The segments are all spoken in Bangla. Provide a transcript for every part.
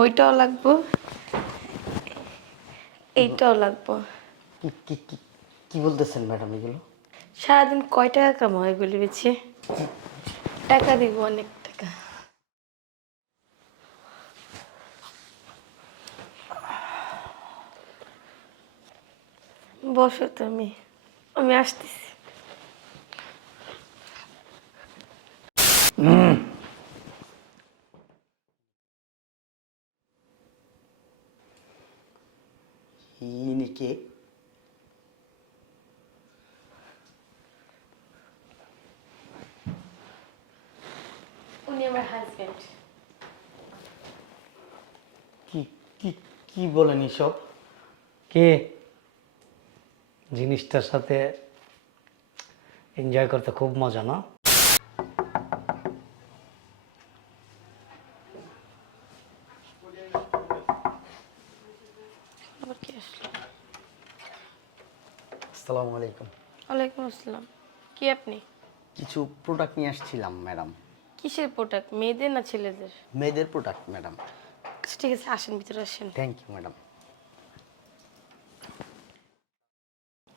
ওইটাও লাগবো। এইটাও লাগবো। কি কি কি বলতেছেন ম্যাডাম এগুলো? সারাদিন কয় টাকা কামাও এগুলি বেছে টাকা দিব অনেক টাকা। বসো তুমি আমি আসতেছি। ইনি কে? উনি আমার হাজবেন্ড কি কি কি বলেন এসব? কে? জিনিসটার সাথে এনজয় করতে খুব মজা না আবার কি আসলো আসসালামু আলাইকুম ওয়ালাইকুম আসসালাম কি আপনি? কিছু প্রোডাক্ট নিয়ে আসছিলাম ম্যাডাম কিসের প্রোডাক্ট মেয়েদের না ছেলেদের? মেয়েদের প্রোডাক্ট ম্যাডাম আচ্ছা, ঠিক আছে আসেন ভিতরে আসেন। থ্যাংক ইউ ম্যাডাম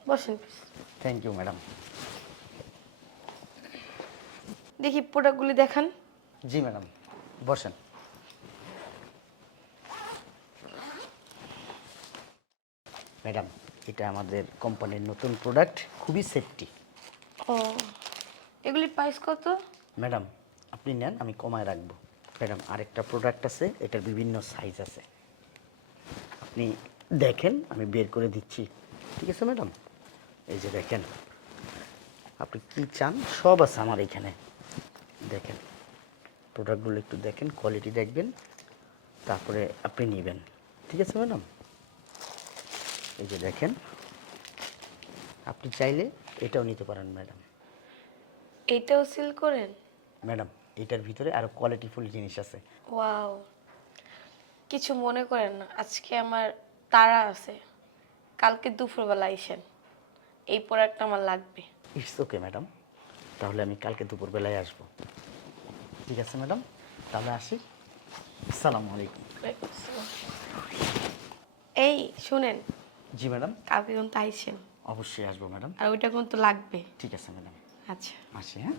বসেন থ্যাংক ইউ ম্যাডাম দেখি প্রোডাক্টগুলি দেখান। জি ম্যাডাম বসেন। ম্যাডাম এটা আমাদের কোম্পানির নতুন প্রোডাক্ট খুবই সেফটি ও। এগুলির প্রাইস কত? ম্যাডাম, আপনি নেন, আমি কমায় রাখব। ম্যাডাম, আরেকটা প্রোডাক্ট আছে, এটার বিভিন্ন সাইজ আছে। আপনি দেখেন, আমি বের করে দিচ্ছি। ঠিক আছে, ম্যাডাম? এই যে দেখেন, আপনি কি চান? সব আছে আমার এখানে। দেখেন প্রোডাক্টগুলো একটু দেখেন কোয়ালিটি দেখবেন, তারপরে আপনি নেবেন। ঠিক আছে, ম্যাডাম? এই যে দেখেন, আপনি চাইলে এটাও নিতে পারেন ম্যাডাম। এটাও সিল করেন? ম্যাডাম এটার ভিতরে আরও কোয়ালিটিফুল জিনিস আছে। ওয়াও। কিছু মনে করেন না আজকে আমার তারা আছে। কালকে দুপুরবেলা আইসেন। এই প্রোডাক্টটা আমার লাগবে। It's okay madam. তাহলে আমি কালকে দুপুরবেলায় আসব। ঠিক আছে ম্যাডাম? তাহলে আসি। আসসালামু আলাইকুম। এই শুনেন। জি ম্যাডাম। কালকে কিন্তু আইসেন। অবশ্যই আসব ম্যাডাম। আর ওইটা কিন্তু লাগবে। ঠিক আছে ম্যাডাম। আচ্ছা। আসি হ্যাঁ?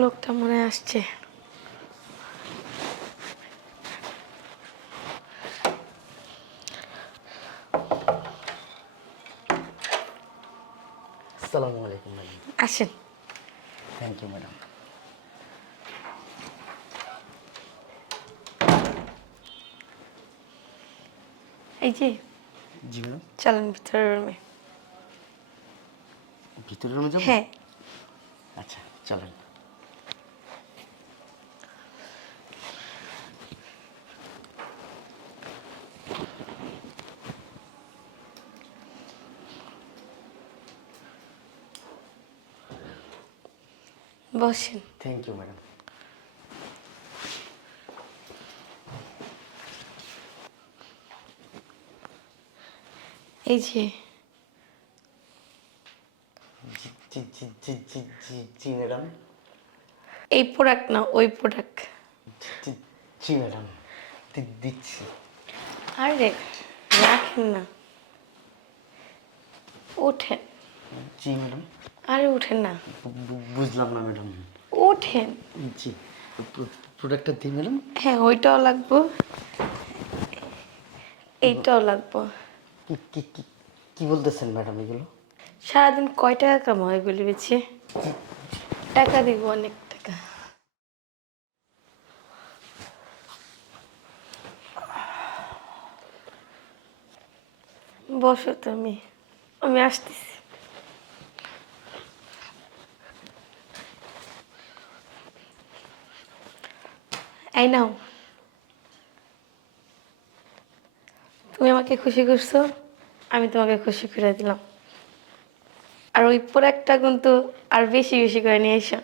লোকটা মনে আসছে। আসসালামু আলাইকুম ম্যাডাম। আসেন। Thank you madam. এই যে। জি ম্যাডাম চলেন ভিতরে রুমে ভিতরে রুমে যাব? হ্যাঁ। আচ্ছা চলেন। বসেন। থ্যাংক ইউ ম্যাডাম এই যে। জি জি জি জি জি জি ম্যাডাম। এই প্রোডাক্ট না ওই প্রোডাক্ট জি জি ম্যাডাম দিচ্ছি। আরে রাখেন না। ওঠেন। জি ম্যাডাম। আরে ওঠেন না। বুঝলাম না ম্যাডাম। ওঠেন। জি প্রোডাক্টটা দিই ম্যাডাম। হ্যাঁ ওইটাও লাগবো। এইটাও লাগবো। কি কি কি বলতেছেন ম্যাডাম এগুলো? সারাদিন কয় টাকা কামাও এগুলি বেছে টাকা দিব অনেক টাকা। বসো তুমি, আমি আসতেছি। এই নাও। তুমি আমাকে খুশি করছ? আমি তোমাকে খুশি করে দিলাম। আর ওই একটা কিন্তু আর বেশি বেশি করে নিয়ে এসো।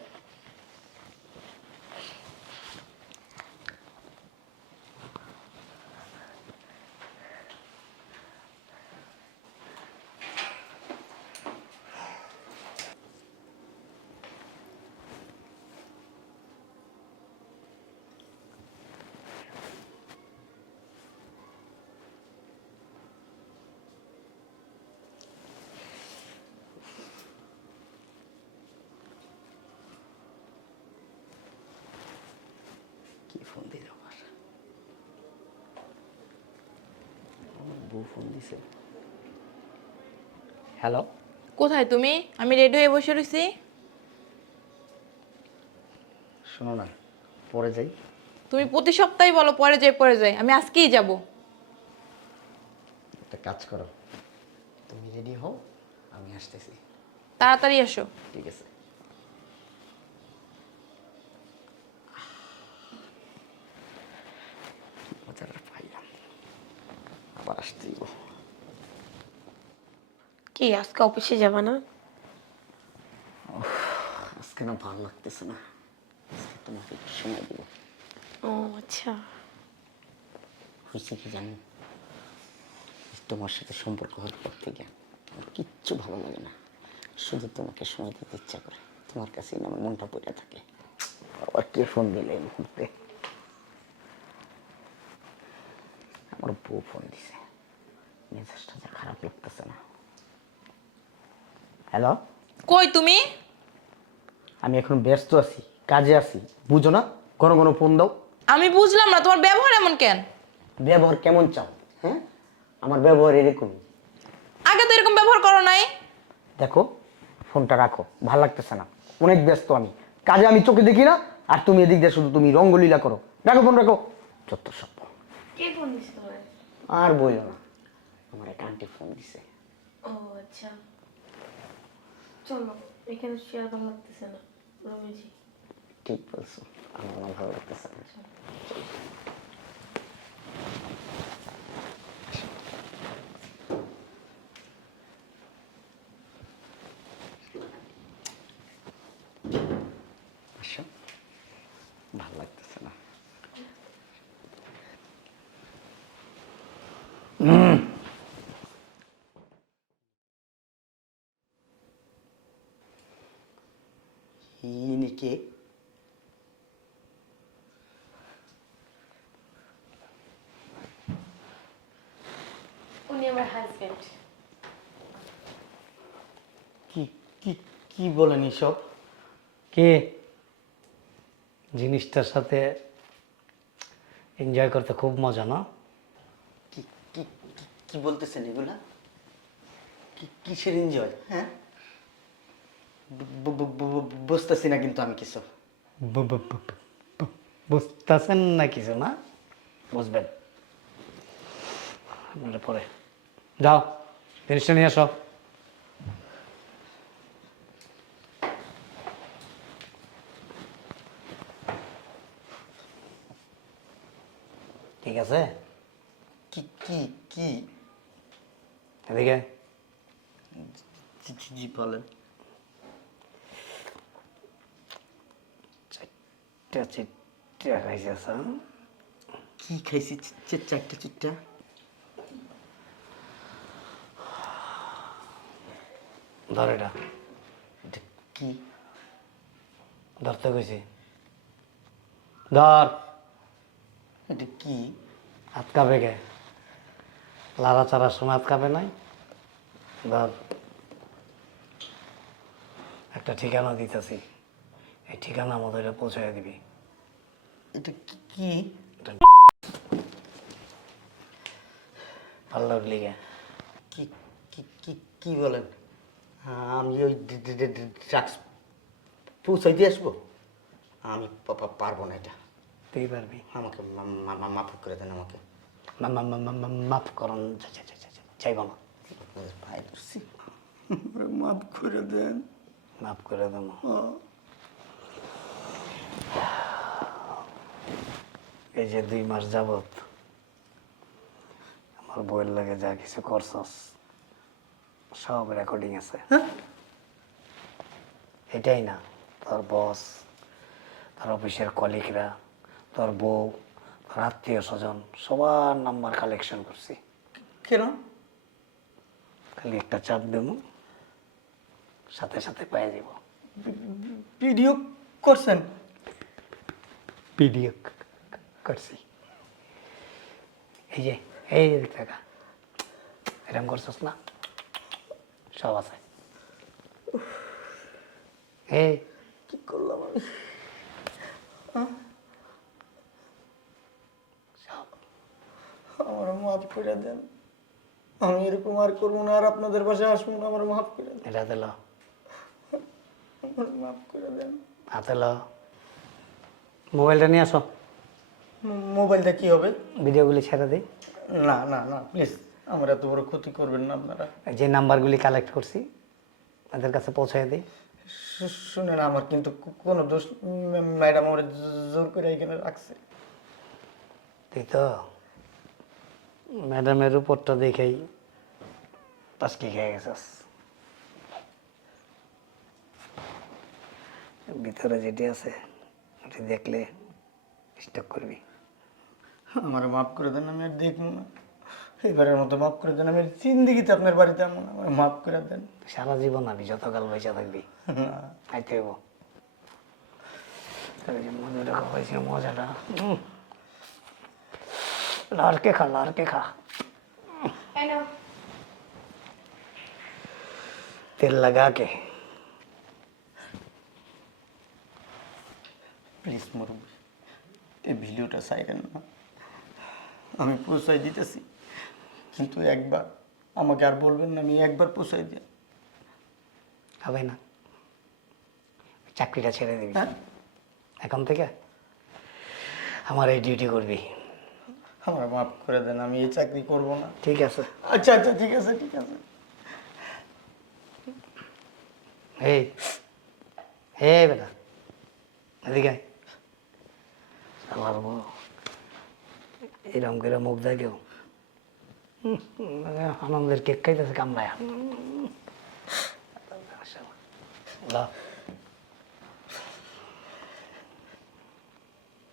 ফোন দিছে। হ্যালো? কোথায় তুমি? আমি রেডি হয়ে বসে রয়েছি শোনো না পরে যাই। তুমি প্রতি সপ্তাহে বলো পরে যাই পরে যাই। আমি আজকেই যাব। একটা কাজ করো। তুমি রেডি হও আমি আসতেছি। তাড়াতাড়ি এসো ঠিক আছে মজাটা পাইলাম আবার আসতেই কি আজকে অফিসে যাবা না? আজকে না ভালো লাগতেছে না। আজকে তোমাকে একটু সময় দিব। ও আচ্ছা। হয়েছে কি জানি? তোমার সাথে সম্পর্ক হওয়ার পর থেকে আমার কিচ্ছু ভালো লাগে না। শুধু তোমাকে সময় দিতে ইচ্ছা করে। তোমার কাছেই আমার মনটা পড়ে থাকে। আবার কে ফোন দিলে এই মুহূর্তে? আমার বউ ফোন দিছে। মেজাজটা যা খারাপ লাগতেছে না। হ্যালো কই তুমি? আমি এখন ব্যস্ত আছি কাজে আছি। বুঝো না? কোনো কোনো ফোন দাও। আমি বুঝলাম না তোমার ব্যবহার এমন কেন? ব্যবহার কেমন চাও হ্যাঁ? আমার ব্যবহার এরকমই আগে তো এরকম ব্যবহার করো নাই। দেখো ফোনটা রাখো ভালো লাগতেছে না। অনেক ব্যস্ত আমি। কাজে আমি চোখে দেখি না আর তুমি এদিক দিয়ে শুধু তুমি রঙ্গলীলা করো। রাখো ফোন রাখো। চত্বর সব কে ফোন দিছে আর বইল না। আমার একটা আন্টি ফোন দিছে। ও আচ্ছা। চলো এখানে চেয়ার ভালো লাগতেছে না। রুমে যাই ঠিক বলছো আমার ভালো লাগতেছে না আসো ভালো লাগতেছে না ইনি কে? উনি আমার হাজবেন্ড কি কি কি বলেন এসব? কে? জিনিসটার সাথে এনজয় করতে খুব মজা না? কি কি কি- বলতেছেন এগুলা? কিসের এনজয় হ্যাঁ? বুঝতেছি না কিন্তু আমি কিছু। বুঝতেছেন না কিছু না? বুঝবেন। আপনারা পরে। যাও জিনিসটা নিয়ে আসো। ঠিক আছে? কি কি কি? এদিকে। জি বলেন। চারটা চিটটা খাইছিস হ্যাঁ? কি খাইছি? চি- চি- চারটা চিটটা? ধর এটা। কি? ধরতে কইছি। ধর। এটা কি? হাত কাঁপে কে? লাড়া চাড়ার সময় হাত কাঁপে নাই? ধর। একটা ঠিকানা দিতেছি। এই ঠিকানা আমাদের পৌঁছায় দিবি। এটা কি- কি? ভালো লাগলি গে কি কি কি বলেন? আমি ওই ড্রাগস পৌঁছাই দিয়ে আসব? আমি পারব না এটা। তুই পারবি। আমাকে মাফ করে দেন আমাকে। মাফ করন। চাইব না। ভাই মাফ করে দেন। মাফ করে দেবো। এই যে দুই মাস যাবত আমার বইয়ের লাগে যা কিছু করছস সব রেকর্ডিং আছে। এটাই না তোর বস তোর অফিসের কলিগরা তোর বউ তোর আত্মীয় স্বজন সবার নাম্বার কালেকশন করছি। কেন খালি একটা চাপ দেবো সাথে সাথে পাই যাব। ভিডিও করছেন? ভিডিও করছি। এই যে এই যে টাকা এরকম করছিস না? সব আছে। এই। কি করলাম আমি? সব। আমার মাফ করে দেন। আমি এরকম আর করব না আর আপনাদের বাসায় আসব না আমার মাফ করে দেন। এটা দিল আমার মাফ করে দেন। হাতে মোবাইলটা নিয়ে আসো। মোবাইলটা কি হবে? ভিডিওগুলি ছেড়ে দিই। না না না প্লিজ আমার এত বড় ক্ষতি করবেন না আপনারা। যে নাম্বারগুলি কালেক্ট করছি তাদের কাছে পৌঁছায় দিই। শুনেন আমার কিন্তু কোনো দোষ ম্যাডাম আমার জোর করে এখানে রাখছে। তুই তো ম্যাডামের উপরটা দেখেই পাঁচকি খেয়ে গেছিস ভিতরে যেটি আছে ওটি দেখলে স্টক করবি। আমার মাফ করে দেন আমি আর দেখব না। এবারের মতো মাফ করে দেন আমি জিন্দিগিতে আপনার বাড়িতে এমন আমার মাফ করে দেন। সারা জীবন আমি যতকাল বেঁচে থাকবি। খাইতে হইব। তবে খাওয়াইছি মজাটা। লাড়কে খা লাড়কে খা। তেল লাগা के প্লিজ মুরব্বী এই ভিডিওটা সাইরেন না। আমি প্রশ্রয় দিতেছি। কিন্তু একবার আমাকে আর বলবেন না আমি একবার প্রশ্রয় দিয়ে হবে না। চাকরিটা ছেড়ে দিবি। হ্যাঁ। এখন থেকে আমার এই ডিউটি করবি। আমার মাফ করে দেন আমি এই চাকরি করব না। ঠিক আছে। আচ্ছা আচ্ছা ঠিক আছে ঠিক আছে। এই হে বেটা এদিকে আয়। শালার বউ মুখ দেয় কেউ আনন্দের কেক খাইতেছে কামড়ায়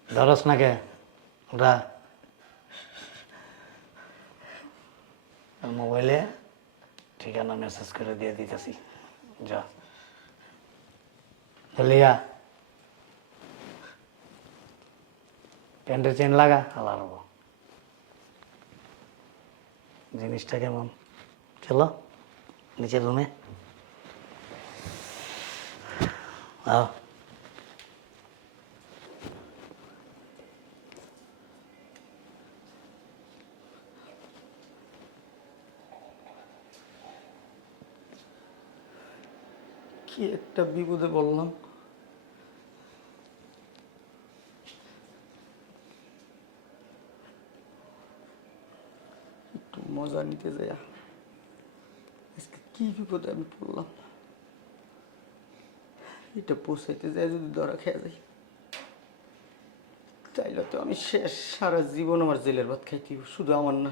ধরস না কে? ওটা মোবাইলে ঠিকানা মেসেজ করে দিয়ে দিতেছি। যা। লিয়া প্যান্টের চেন লাগা হব জিনিসটা কেমন? চলো নিচের রুমে আও কি একটা বিপদে বললাম একটু নিতে যাই আজকে কি বিপদে আমি পড়লাম এটা পৌঁছাইতে যাই যদি ধরা খেয়ে যাই তাইলে তো আমি শেষ সারা জীবন আমার জেলের ভাত খাইতে শুধু আমার না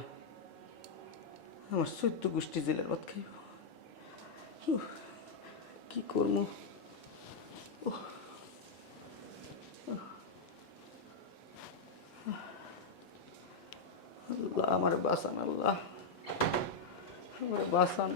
আমার চোদ্দ গোষ্ঠী জেলের ভাত খাইব কি করব আল্লাহ আমার বাসান আল্লাহ বাসান।